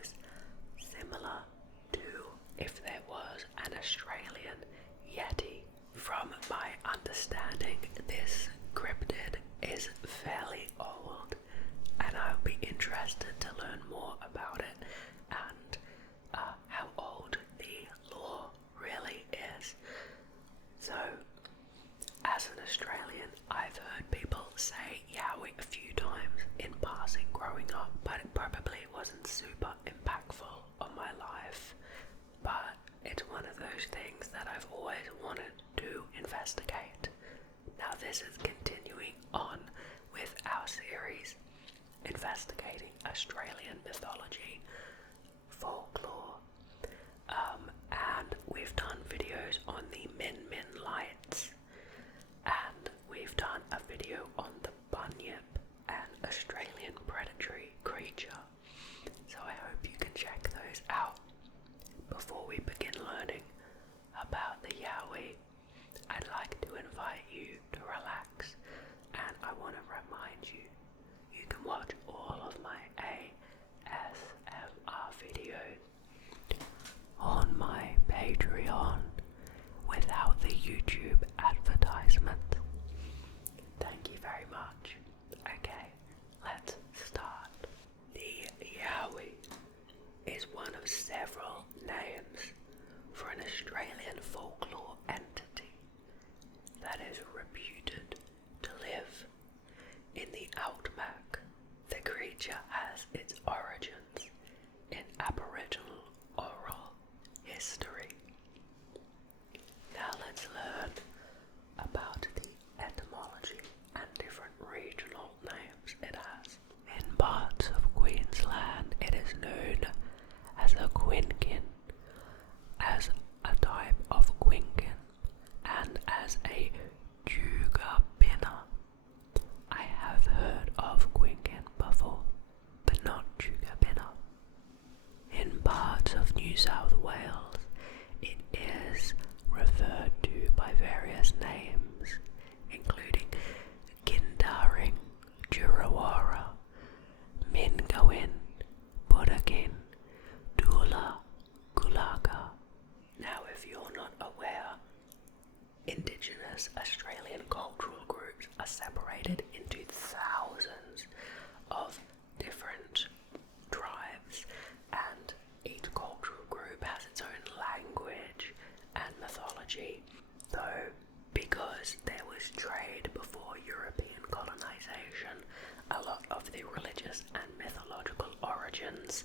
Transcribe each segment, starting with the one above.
is similar to if there was an Australian Yeti. From my understanding, this cryptid is fairly old, and I'll be interested to learn more about it and how old the lore really is. So, as an Australian, I've heard people say Yowie a few times in passing growing up, but it probably wasn't super impactful on my life. But it's one of those things that I've always wanted to investigate. Now this is continuing on with our series investigating Australian mythology, folklore, and we've done videos on the Min Min lights, and we've done a video on the bunyip, an Australian predatory creature. So I hope you can check those out. Before we begin learning about the Yowie, I'd like to invite you to relax, and I want to remind you, you can watch all of my ASMR videos on my Patreon without the YouTube advertisement. Thank you very much. Okay, let's start. The Yowie is one of several names for an Australian folklore entity that is reputed to live in the outback. The creature has its origins in Aboriginal oral history. Now let's learn about the etymology and different regional names it has. In parts of Queensland, it is known as a Quinkin, as a type of Quinkin, and as a joogabinna. I have heard of Quinkin before, but not joogabinna. In parts of New South Wales, it is referred to by various names, including Gindaring, Jurawara, Mingoin, Budakin, Dula, Gulaga. Now, if you're not aware, Indigenous Australian cultural groups are separated into thousands of different tribes, and each cultural group has its own language and mythology, though because there was trade before European colonization, a lot of the religious and mythological origins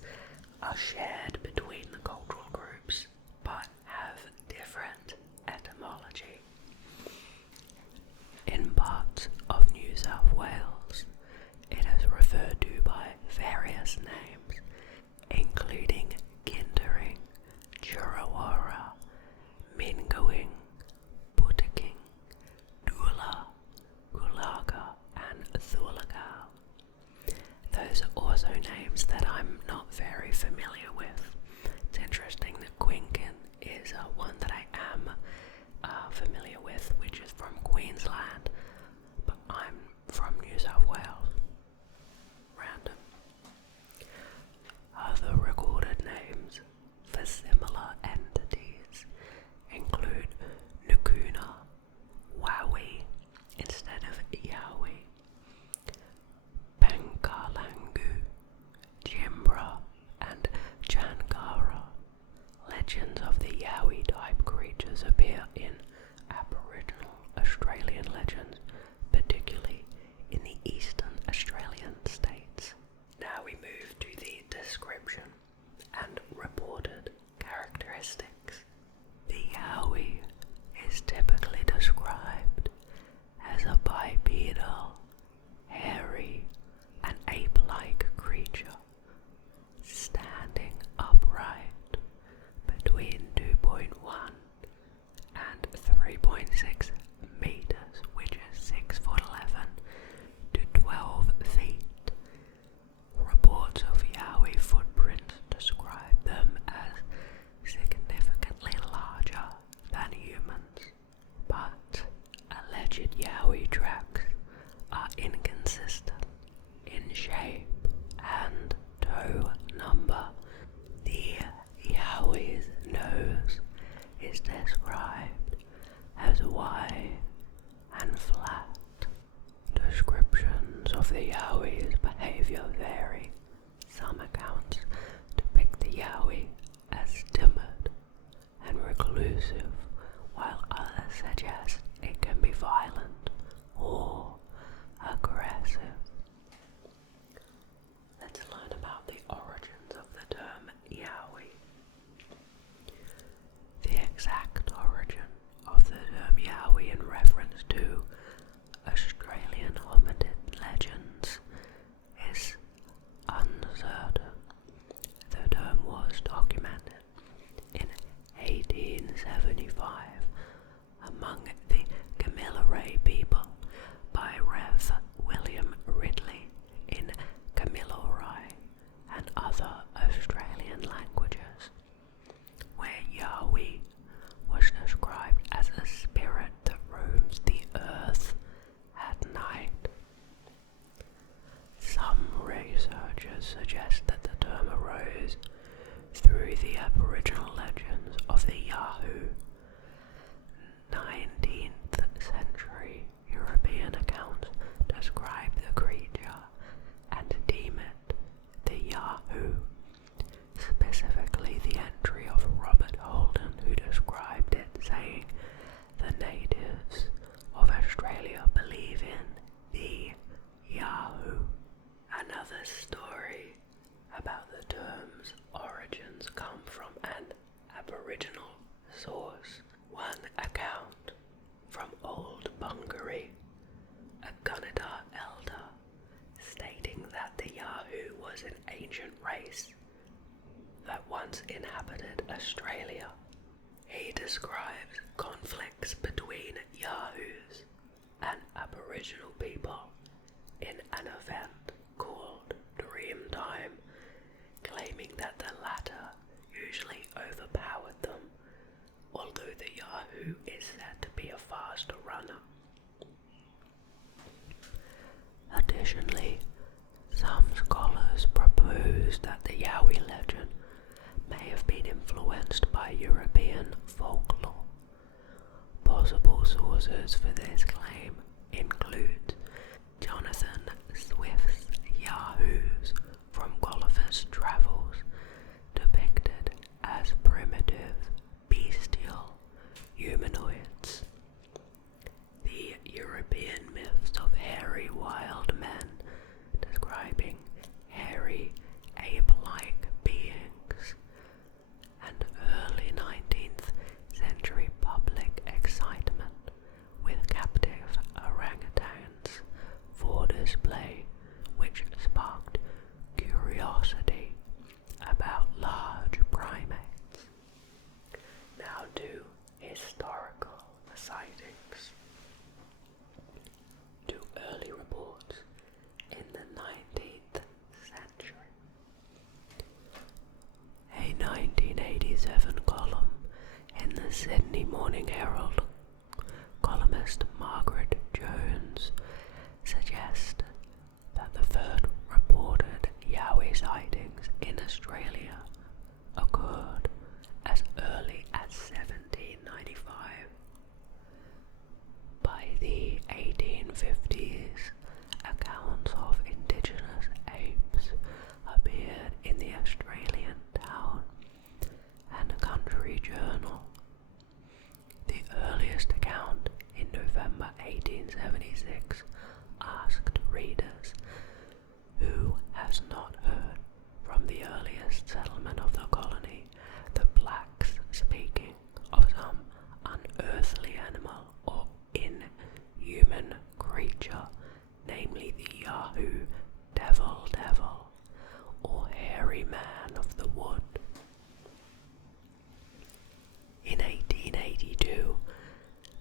are shared between the cultural groups, but have different etymology. In parts of New South Wales, it is referred to by various names, including Gindaring, Jurawara, Mingoing, Butaking, Dula, Gulaga, and Thulagal. Those are also names that I'm not very familiar with. It's interesting that Quinkin is one that I am familiar with, which is from Queensland, but I'm from New South Wales. Random. Other recorded names for similar entities include Nukuna, Wowie instead of Yowie, Pankalangu, Jimbra, and Jankara. Legends of the Yowie type the Aboriginal legends of the Yahoo. 19th century European accounts describe the creature and deem it the Yahoo. Specifically the entry of Robert Holden, who described it, saying, "The natives of Australia believe in the Yahoo." Another story about the term's origins come from an Aboriginal source. One account from Old Bungaree, a Gunnedah elder, stating that the Yahoo was an ancient race that once inhabited Australia. He describes conflicts between Yahoos and Aboriginal people in an event called Dream Time, claiming that the latter usually overpowered them, although the Yahoo is said to be a faster runner. Additionally, some scholars propose that the Yowie legend may have been influenced by European folklore. Possible sources for this claim include Jonathan Swift's Yahoos from Gulliver's Travels, depicted as primitive, bestial humanoids. The European myths of hairy wild men, describing hairy, ape-like beings, and early 19th century public excitement with captive orangutans for display, which sparked curiosity about large primates. Now to historical sightings. To early reports in the 19th century. A 1987 column in the Sydney Morning Herald, columnist Margaret Jones suggests that the third reported Yowie sightings in Australia occurred as early as 1795. By the 1850s, accounts of indigenous apes appeared in the Australian Town and Country Journal. The earliest account, in November 1876, asked readers, "Who has not heard from the earliest settlement of the colony the blacks speaking of some unearthly animal or inhuman creature, namely the Yahoo, devil, or hairy man of the wood?" In 1882,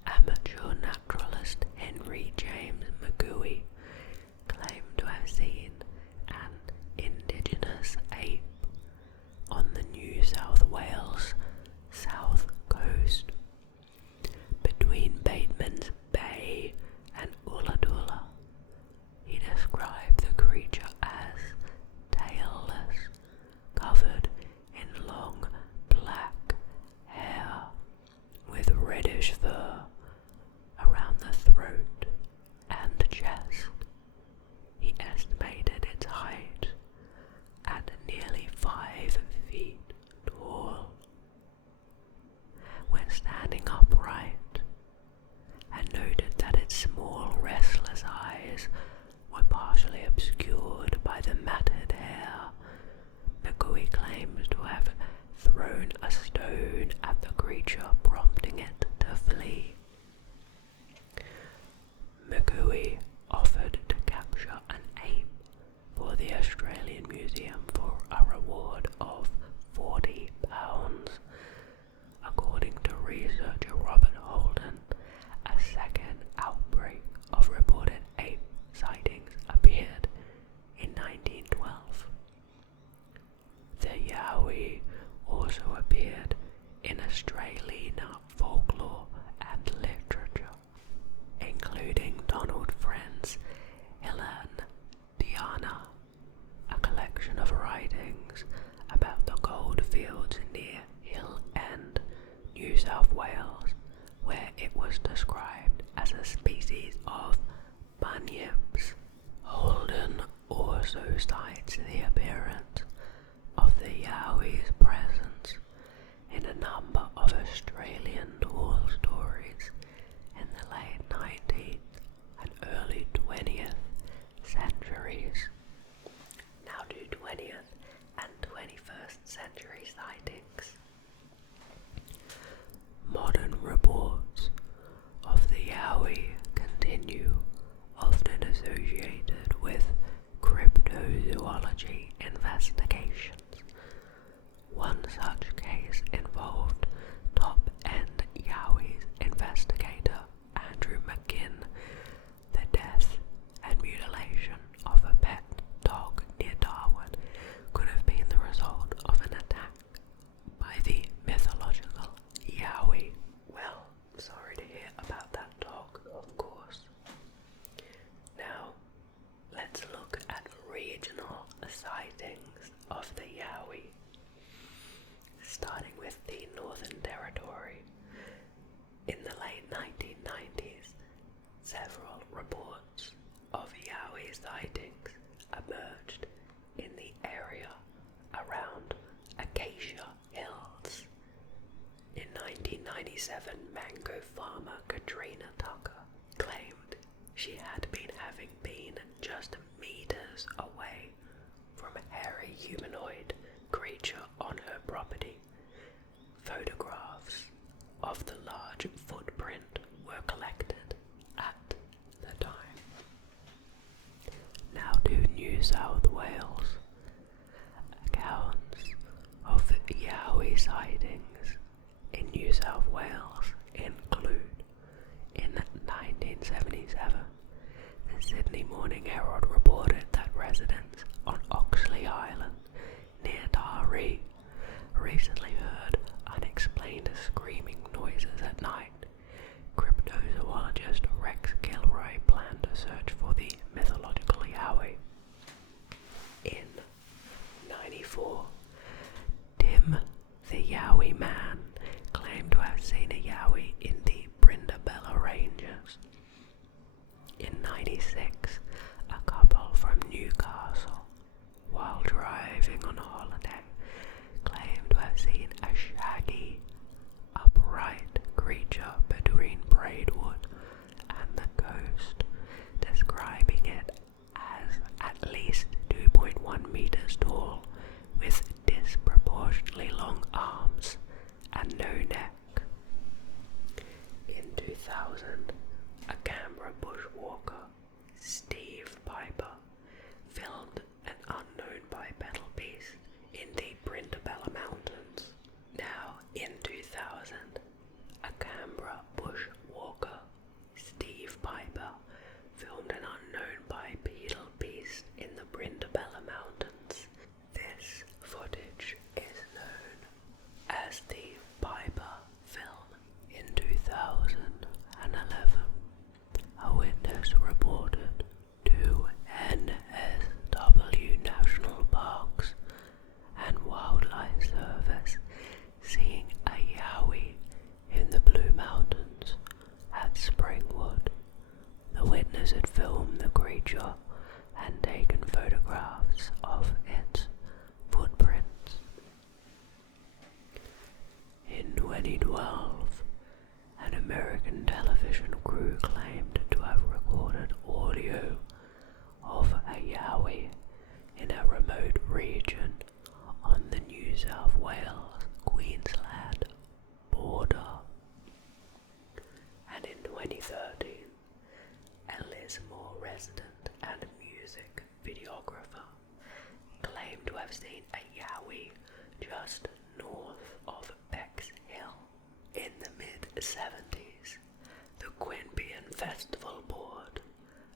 amateur naturalist Henry James McGooey claimed to have seen an indigenous ape on the New South Wales south coast, between Bateman's Bay and Ulladulla. He described the creature as tailless, covered in long black hair, with reddish fur around the throat and chest. He estimated its height at nearly 5 feet tall. When standing upright, and noted that its small restless eyes were partially obscured by the matted hair, McGooey claims to have thrown a stone at the creature, prompting it to flee. McGooey offered to capture an ape for the Australian Museum for a reward of £40. According to researcher Robert Holden, a second outbreak of reported ape sightings appeared in 1912. The Yowie also appeared in Australian folklore and literature, including Donald Friend's Ilan Diana, a collection of writings about the gold fields in the is the appearance of the Yowie's presence in a number of Australian tall stories in the late 19th and early 20th centuries. Now do 20th and 21st century sightings. Modern reports of the Yowie continue, often associated with cryptozoology investigations. One such case involved top-end Yowies investigator Andrew McGinn. The death and mutilation of a pet dog near Darwin could have been the result of an attack by the mythological Yowie. Well, sorry to hear about that dog, of course. Now, let's look at regional sightings of the Yowie. Starting with the Northern Territory. In the late 1990s, several reports of Yowie sightings emerged in the area around Acacia Hills. In 1997, mango farmer Katrina Tucker claimed she had been having been just meters away from a hairy humanoid creature on her property. Photographs of the large footprint were collected at the time. Now to New South Wales. Accounts of Yowie sightings in New South Wales include: in 1977, the Sydney Morning Herald reported that residents on Oxley Island near Taree recently heard unexplained screaming noises at night. Cryptozoologist Rex Gilroy planned a search for the mythological Yowie. In 94, Tim the Yowie Man claimed to have seen a Yowie in the Brindabella Ranges. In 96, a couple from Newcastle, while driving on holiday, claimed to have seen a shaggy, upright creature between Braidwood and the coast, describing it as at least 2.1 meters tall, with disproportionately long arms and no neck. In 2000, a Canberra bushwalker, Steve Piper, filmed an unknown bipedal beast in the Brindabella Mountains. Now, in 2000, a Canberra bushwalker, Steve Piper, filmed an unknown bipedal beast in the Brindabella Mountains. This footage is known as the Piper film. In 2011, a witness reported to NSW National Parks and Wildlife Service seeing a Yowie in the Blue Mountains at Springwood. The witness had filmed the creature and taken photographs of its footprints. In 2012, an American television crew claimed to have recorded audio of a Yowie in a remote region on the New South Wales-Queensland border. And in 2013, a Lismore resident and music videographer claimed to have seen a Yowie just north of Bexhill. In the mid-70s, the Quinkin Festival Board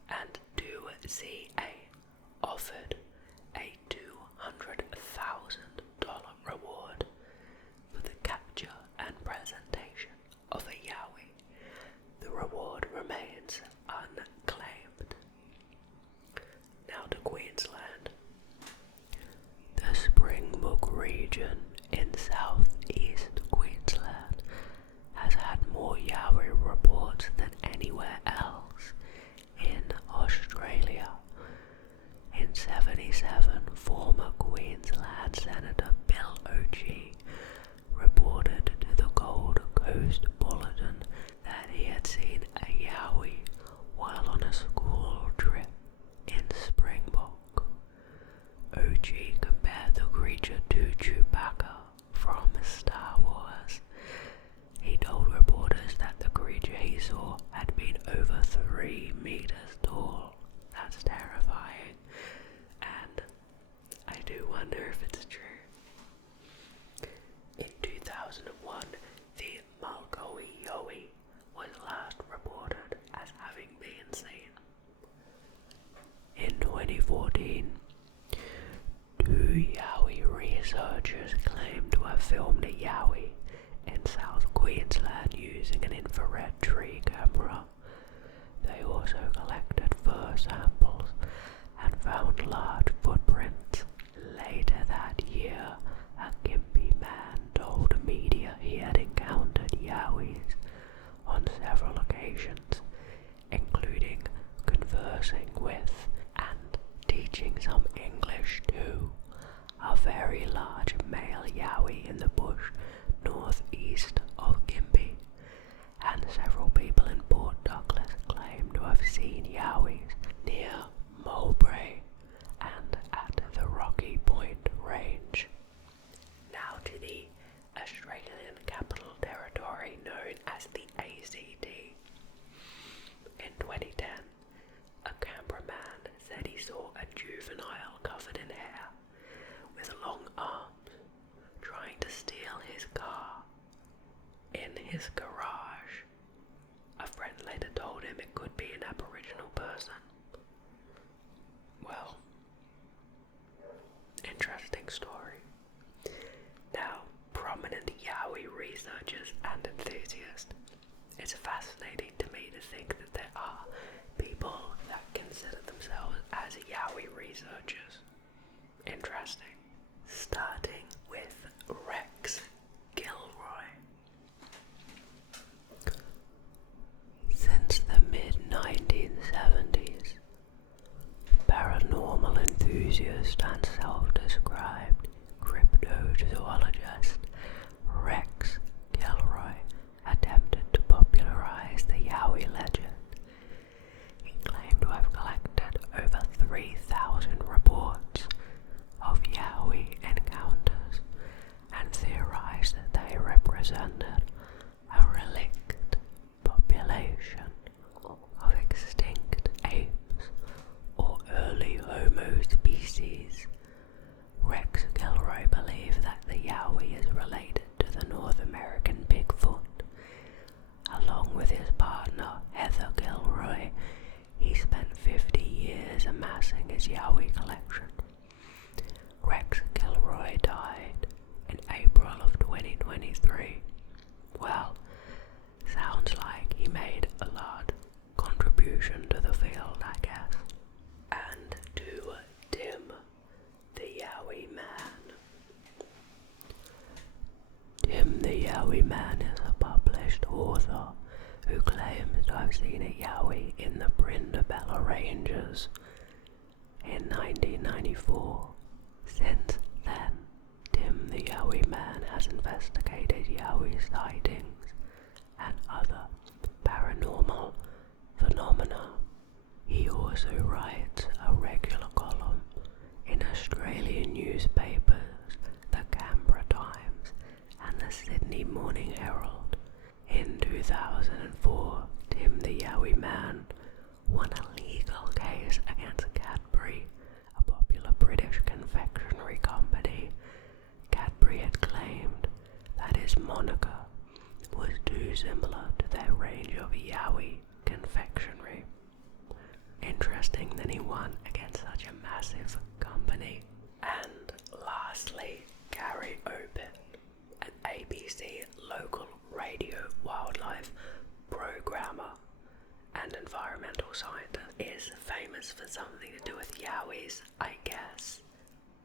and 2CA offered a $200,000 reward for the capture and presentation of a Yowie. The reward remains unclaimed. Now to Queensland. The Springbok region in southeast Queensland has had more Yowie reports than anywhere else in Australia. In 77, 4 Yowie compared the creature to Chewbacca from Star Wars. He told reporters that the creature he saw had been over 3 meters tall. That's terrifying. And I do wonder if it's true. In 2001, the Mulgoey Yowie was last reported as having been seen. In 2014, 2 Yowie researchers claimed to have filmed a Yowie in South Queensland using an infrared tree camera. They also collected fur samples and found large footprints. Later that year, a Gympie man told media he had encountered Yowies on several occasions, including conversing with and teaching some English to a very large male Yowie in the bush northeast of Gympie, and several people in Port Douglas claim to have seen Yowies near Mowbray and at the Rocky Point Range. Now to the Australian Capital Territory known as the ACT. In 2010, a Canberra man said he saw a juvenile covered in hair with long arms trying to steal his car in his garage. A friend later told him it could be an Aboriginal person. Well, interesting story. Now, prominent Yowie researchers and enthusiasts. It's fascinating to me to think that there are people that consider themselves as Yowie researchers. Interesting. Starting with Rex Gilroy. Since the mid-1970s, paranormal enthusiast and self-described cryptozoologist Rex Gilroy attempted to popularize the Yowie legend. He claimed to have collected over 3,000 reports of Yowie encounters and theorized that they represented a relict population of extinct apes or early Homo species. Rex Gilroy believed that the Yowie is related to the North American Bigfoot. Along with his partner Heather Gilroy, he spent 50 years amassing his Yowie collection. Rex Gilroy died in April of 2023. Well, sounds like he made a large contribution to the field, I guess. And to Tim, the Yowie Man. Tim the Yowie Man is a published author who claims to have seen a Yowie in the Brindabella Ranges in 1994. Since then, Tim the Yowie Man has investigated Yowie sightings and other paranormal phenomena. He also writes a regular column in Australian newspapers, the Canberra Times and the Sydney Morning Herald. In 2004, Tim the Yowie Man won a legal case against Cadbury, a popular British confectionery company. Cadbury had claimed that his moniker was too similar to their range of Yowie confectionery. Interesting that he won against such a massive company. And lastly, Gary Open, an ABC local radio wildlife programmer and environmental scientist, is famous for something to do with Yowies, I guess,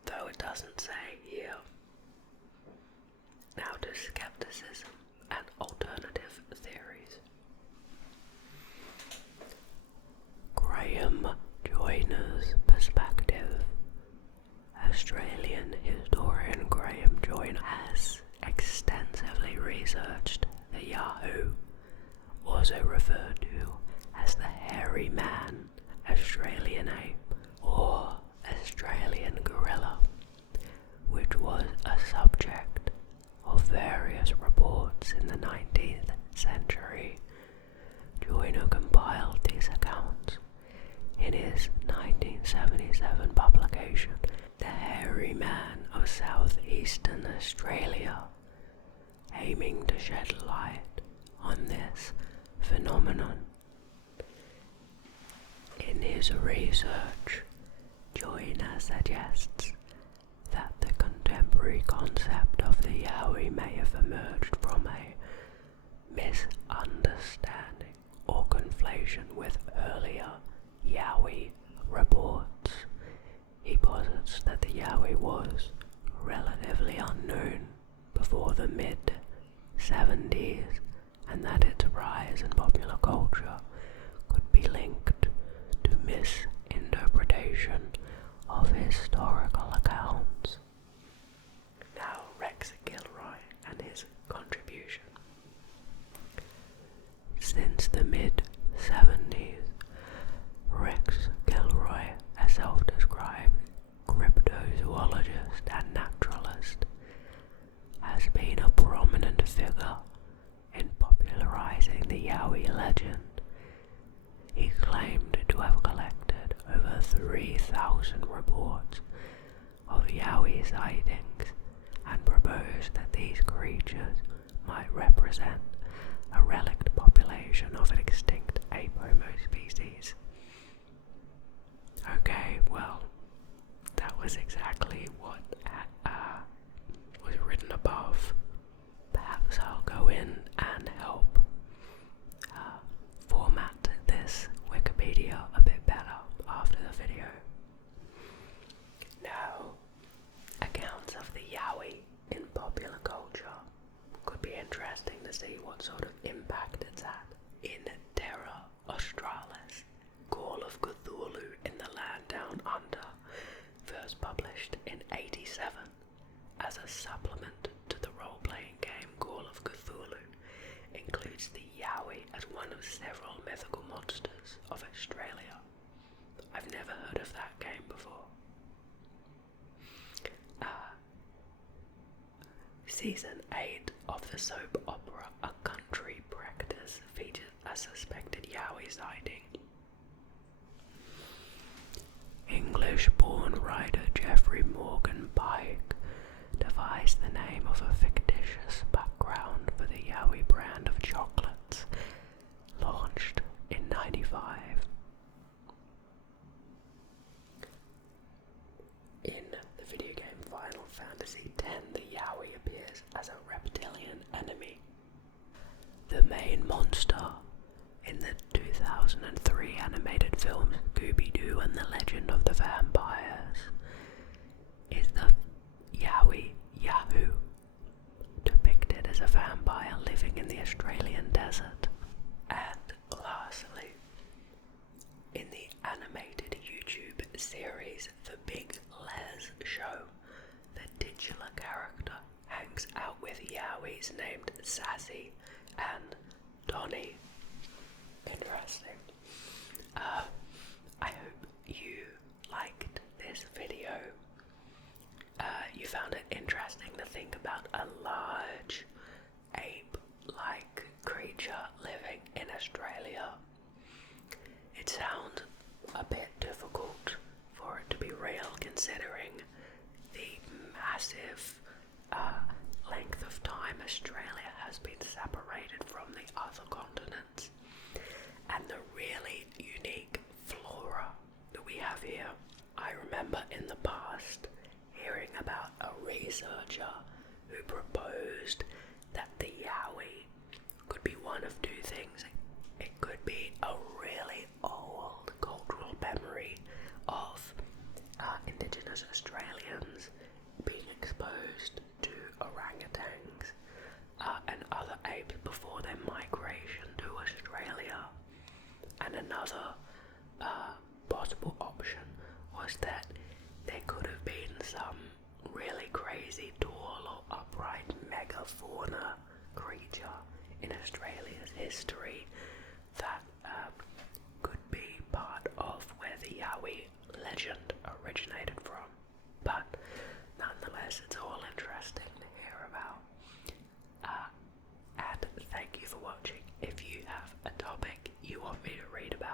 though it doesn't say here. Now to skepticism and alternative theories. Graham Joyner's perspective. Australian historian Graham Joyner has extensively researched the Yahoo, also referred to as the hairy man, Australian ape, or Australian gorilla. Australia, aiming to shed light on this phenomenon. In his research, Joiner suggests that the contemporary concept of the Yowie may have emerged from a misunderstanding or conflation with earlier Yowie reports. He posits that the Yowie was relatively unknown before the mid-70s and that its rise in popular culture could be linked to misinterpretation of historical accounts. Now, Rex Gilroy and his contribution. Since the mid-70s, Rex Gilroy, a self-described cryptozoologist and naturalist, has been a prominent figure in popularizing the Yowie legend. He claimed to have collected over 3,000 reports of Yowie sightings and proposed that these creatures might represent a relict population of an extinct ape-homo species. Okay, well, that was exactly what was written above. Perhaps I'll go in and help format this Wikipedia a bit better after the video. Now, accounts of the Yowie in popular culture could be interesting to see what sort of impact it's had. In Terra Australis, Call of Cthulhu in the Land Down Under, first published in '87 as a supplement to the role-playing game Call of Cthulhu, includes the Yowie as one of several mythical monsters of Australia. I've never heard of that game before. Season 8 of the soap opera A Country Practice features a suspected Yowie sighting. English-born writer Geoffrey Morgan Pike devised the name of a fictitious background for the Yowie brand of chocolates, launched in '95. In the video game Final Fantasy X, the Yowie appears as a reptilian enemy. The main monster in the 2003 animated film Scooby-Doo and the Legend of the Vampires is the Yowie Yahoo, depicted as a vampire living in the Australian desert. And lastly, in the animated YouTube series The Big Les Show, the titular character hangs out with Yowies named Sassy and Donnie. Interesting. I hope you liked this video. You found it interesting to think about a large ape-like creature living in Australia. It sounds a bit difficult for it to be real, considering the massive length of time Australia has been separated from the other continents, and the really unique flora that we have here. I remember in the past hearing about a researcher who proposed that the Yowie could be one of two things. It could be a really old cultural memory of Indigenous Australians being exposed to orangutans and other apes before their migration to Australia. And another possible option was that there could have been some really crazy tall or upright megafauna creature in Australia's history that could be part of where the Yowie legend originated from. But nonetheless, it's all interesting to hear about. And thank you for watching. If you have a topic you want me to read about,